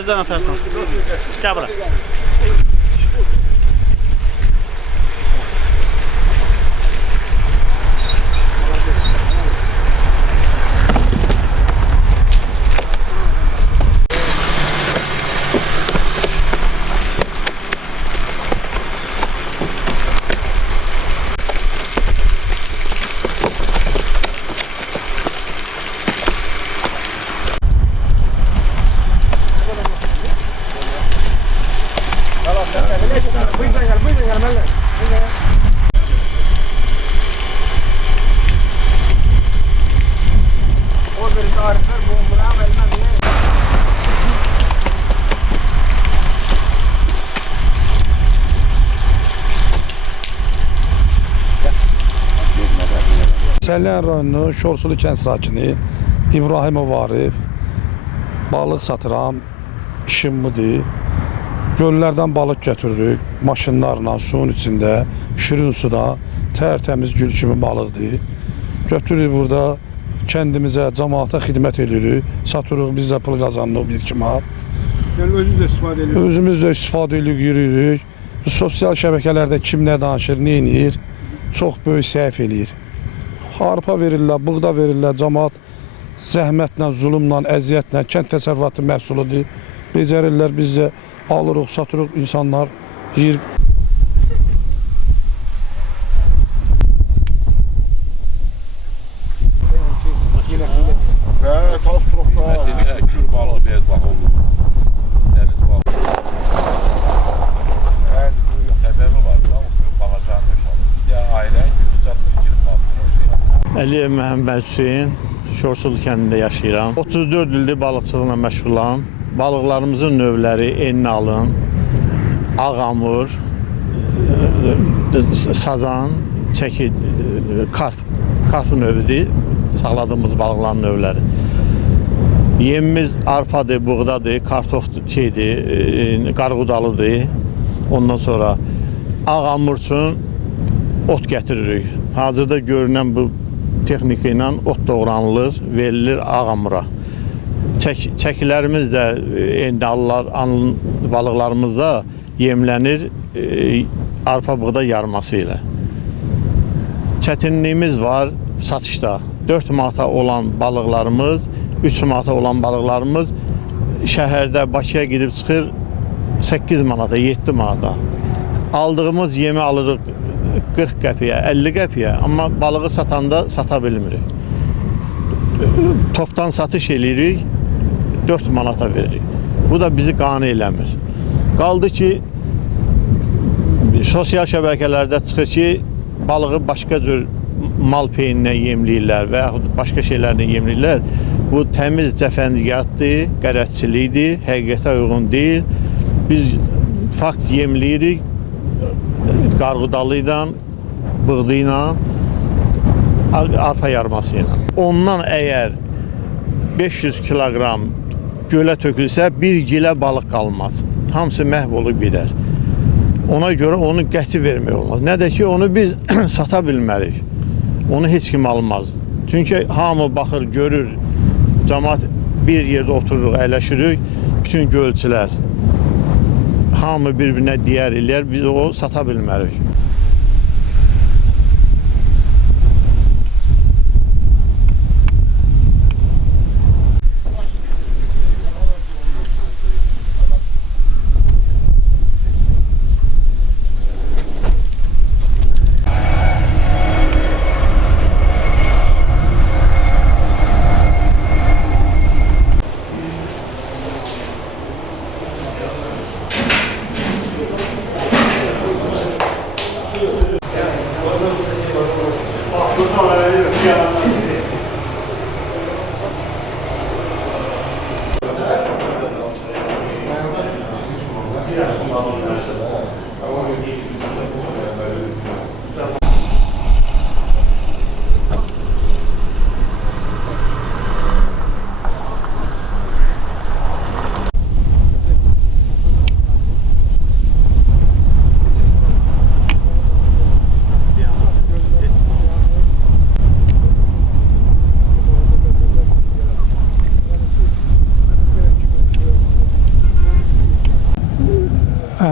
dənizdən atarsan. Gəl bura. Səlyan rayonunun Şorsulu kənd sakini İbrahimov Arif. Balıq satıram, işim budur. Göllərdən balıq götürürük, maşınlarla, suyun içində, şirin suda, tərtəmiz gül kimi balıqdır. Götürürük burada, kəndimizə, cəmaata xidmət edirik, satırıq, biz də pul qazanırıq bir-iki manat. Yəni özünüz də istifadə edirsiniz? Özümüz də istifadə edirik, yürüyürük. Sosial şəbəkələrdə kim nə danışır, nə edir, çox böyük səhv eləyir. Arpa verirlər, buğda verirlər, cəmaat zəhmətlə, zulümlə, əziyyətlə, kənd təsərrüfatı məhsuludur. Becərirlər, biz də alırıq, satırıq, insanlar yiyir. Və tavuk-turuqda kür balığı bir bax olur. Dəniz balığı. Səbəbi var da, o balacanı yaşalır. Ya ailə gücətdir ki, Əliyev Məhəmməd Hüseyin, Şorsulu kəndində yaşayıram. 34 ildir balıqçılıqla məşğulam. Balıqlarımızın növləri ennalın, ağamur, sazan, çəkid, karp növüdür, sağladığımız balıqların növləri. Yemimiz arpadır, buğdadır, kartof qarğudalıdır. Ondan sonra ağamur üçün ot gətiririk. Hazırda görünən bu texnika ilə ot doğranılır, verilir ağamura. Çəkilərimiz də balıqlarımız da yemlənir arpa buğda yarması ilə. Çətinliyimiz var satışda. 4 manata olan balıqlarımız, 3 manata olan balıqlarımız şəhərdə Bakıya gidib çıxır 8 manata, 7 manata. Aldığımız yemi alırıq 40 qəpiyə, 50 qəpiyə, amma balığı satanda sata bilmirik. Topdan satış eləyirik, 4 manata veririk. Bu da bizi qane eləmir. Qaldı ki, sosial şəbəkələrdə çıxır ki, balığı başqa cür mal peyninə yemləyirlər və yaxud başqa şeylərlə yemləyirlər. Bu təmiz cəfəndiyatdır, qərəzçilikdir, həqiqətə uyğun deyil. Biz fakt yemləyirik, qarğudalı ilə, buğda ilə, arpa yarması ilə. Ondan əgər 500 kiloqram gölə tökülsə, 1 gilə balıq qalmaz. Hamısı məhv olub gedər. Ona görə onu qəti vermək olmaz. Nə də ki, onu biz sata bilmərik. Onu heç kim almaz. Çünki hamı baxır, görür, cəmaat bir yerdə otururuq, əyləşirik, bütün gölçülər. Hamı bir-birinə deyər, eləyər, biz o sata bilmərik.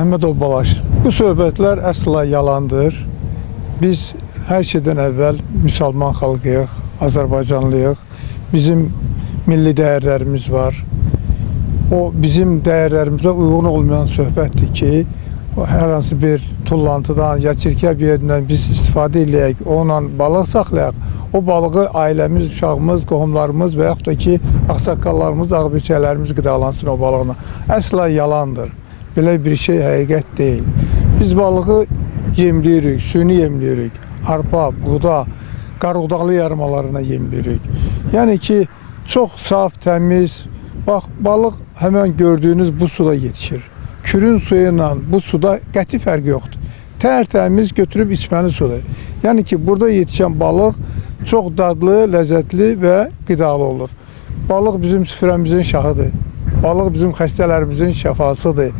Məhəmmədov Balaş. Bu söhbətlər əsla yalandır. Biz hər şeydən əvvəl müsəlman xalqıyıq, Azərbaycanlıyıq. Bizim milli dəyərlərimiz var. O bizim dəyərlərimizə uyğun olmayan söhbətdir ki, hər hansı bir tullantıdan ya çirkəb yerindən biz istifadə edək, onunla balıq saxlayaq. O balığı ailəmiz, uşağımız, qohumlarımız və yaxud da ki, ağsaqqallarımız, ağbirçələrimiz qidalansın o balıqla. Əsla yalandır. Belə bir şey həqiqət deyil. Biz balığı yemləyirik, süni yemləyirik. Arpa, buğda, qarğıdaqlı yarmalarına yemləyirik. Yəni ki, çox saf, təmiz. Bax, balıq həmən gördüyünüz bu suda yetişir. Kürün suyu ilə bu suda qəti fərqi yoxdur. Tərtəmiz götürüb içməli sudur. Yəni ki, burada yetişən balıq çox dadlı, ləzzətli və qidalı olur. Balıq bizim süfrəmizin şahıdır. Balıq bizim xəstələrimizin şəfasıdır.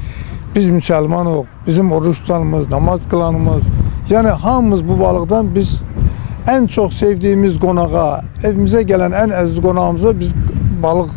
Biz müsəlmanıq, bizim oruç tutanımız, namaz qılanımız, yəni hamımız bu balıqdan biz ən çox sevdiyimiz qonağa, evimizə gələn ən əziz qonağımıza biz balıq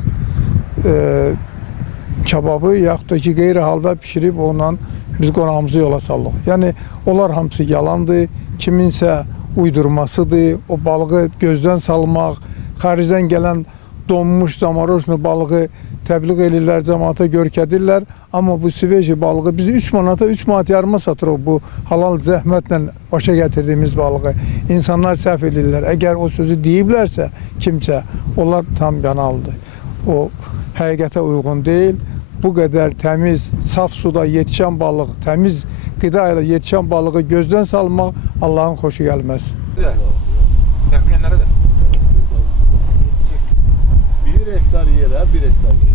kebabı yaxud da ki, qeyri halda pişirib onunla biz qonağımızı yola sallıq. Yəni, onlar hamısı yalandır, kiminsə uydurmasıdır, o balığı gözdən salmaq, xaricdən gələn donmuş zamorojlu balığı təbliğ edirlər, cəmaata görkədirlər. Amma bu siveji balığı biz 3 manata, 3 manat yarıma satırıq bu halal zəhmətlə başa gətirdiyimiz balığı. İnsanlar səhv edirlər. Əgər o sözü deyiblərsə kimsə, onlar tam yanaldır. O həqiqətə uyğun deyil. Bu qədər təmiz, saf suda yetişən balıq, təmiz qida ilə yetişən balığı gözdən salmaq Allahın xoşu gəlməz. Təxminən nə qədər? 1 hektar yerə, 1 hektar yerə.